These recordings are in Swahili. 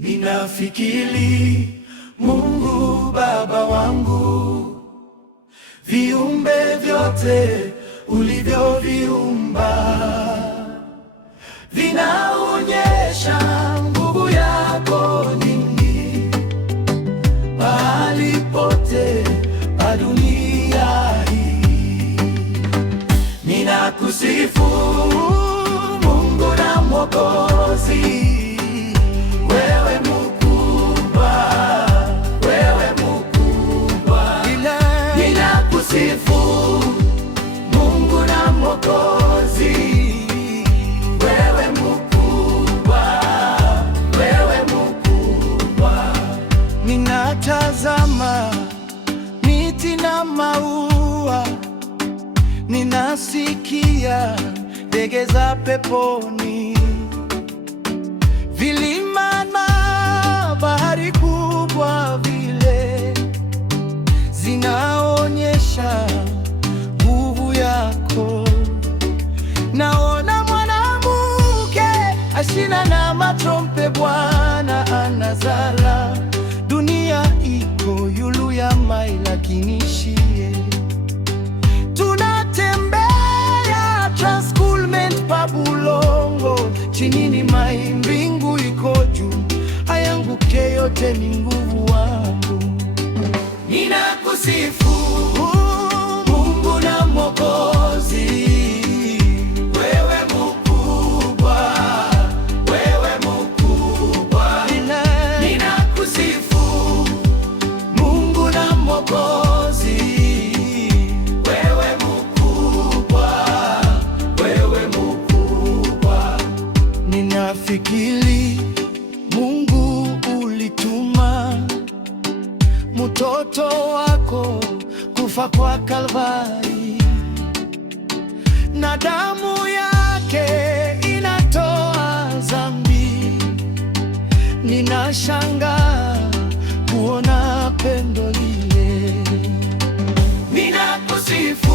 Ninafikiri Mungu Baba wangu, viumbe vyote ulivyoviumba vinaonyesha nguvu yako nyingi, mahali pote pa dunia hii. Ninakusifu Mungu na Mwokozi, wewe mkubwa, wewe mkubwa. Ninakusifu Mungu na Mwokozi, wewe mkubwa, wewe mkubwa. Ninatazama miti na maua, ninasikia ndege za peponi, vilima na bahari kubwa vile zinaonyesha nguvu yako. Naona mwanamke ashina na matrompe, Bwana anazala. Dunia iko yulu ya mai, lakini shie tunatembea Transcoolment pa Bulongo. Chini ni mai, mbingu iko juu, hayanguke yote ni nguvu wangu. Ninakusifu Mungu na Mwokozi, wewe mkubwa, wewe mkubwa. Ninakusifu Mungu na Mwokozi, wewe mkubwa, wewe mkubwa. Ninafikiri Mungu ulituma mtoto wako kufa kwa Kalvari, na damu yake inatoa dhambi. Ninashangaa kuona pendo lile. Ninakusifu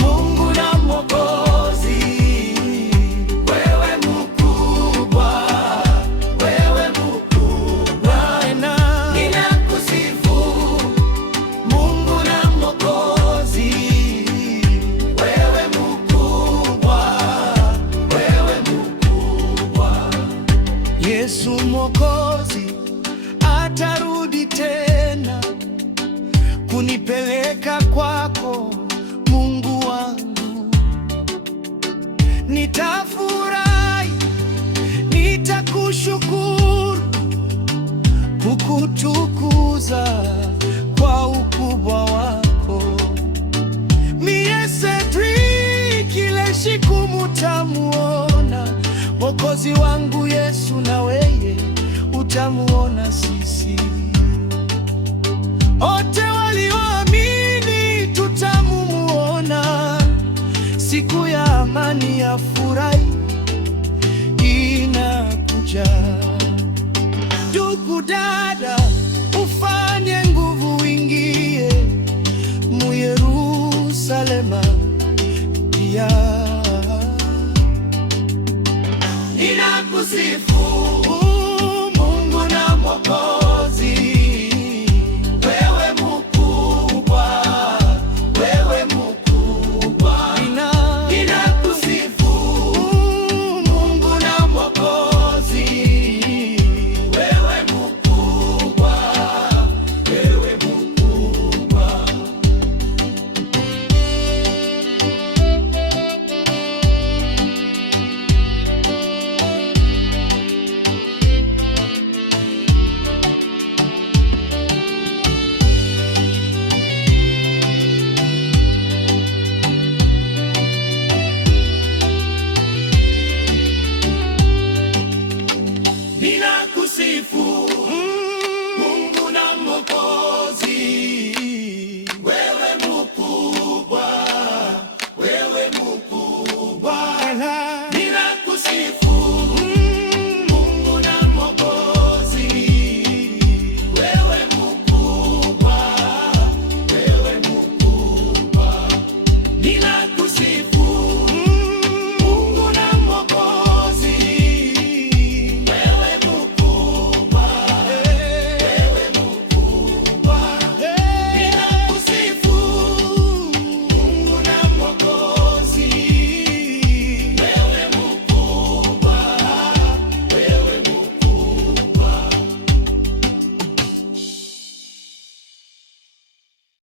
Mungu na Mwokozi, wewe mkubwa, wewe mkubwa. Ninakusifu Mungu na Mwokozi, wewe mkubwa, wewe mkubwa. Yesu Mwokozi atarudi tena kunipeleka kwako, Mungu wangu. Nitafurahi, nitakushukuru, kukutukuza kwa ukubwa wako. Mie Cedric ile siku mutamuona Mwokozi wangu Yesu, na weye utamuona sisi. Ote walioamini tutamuona, siku ya amani ya furahi inakuja. Ndugu dada, ufanye nguvu ingie mu Yerusalema pia. Ninakusifu Mungu na Mwokozi, wewe mkubwa, wewe mkubwa. Ninakusifu Mungu na Mwokozi, wewe mkubwa, wewe mkubwa. Ninakusifu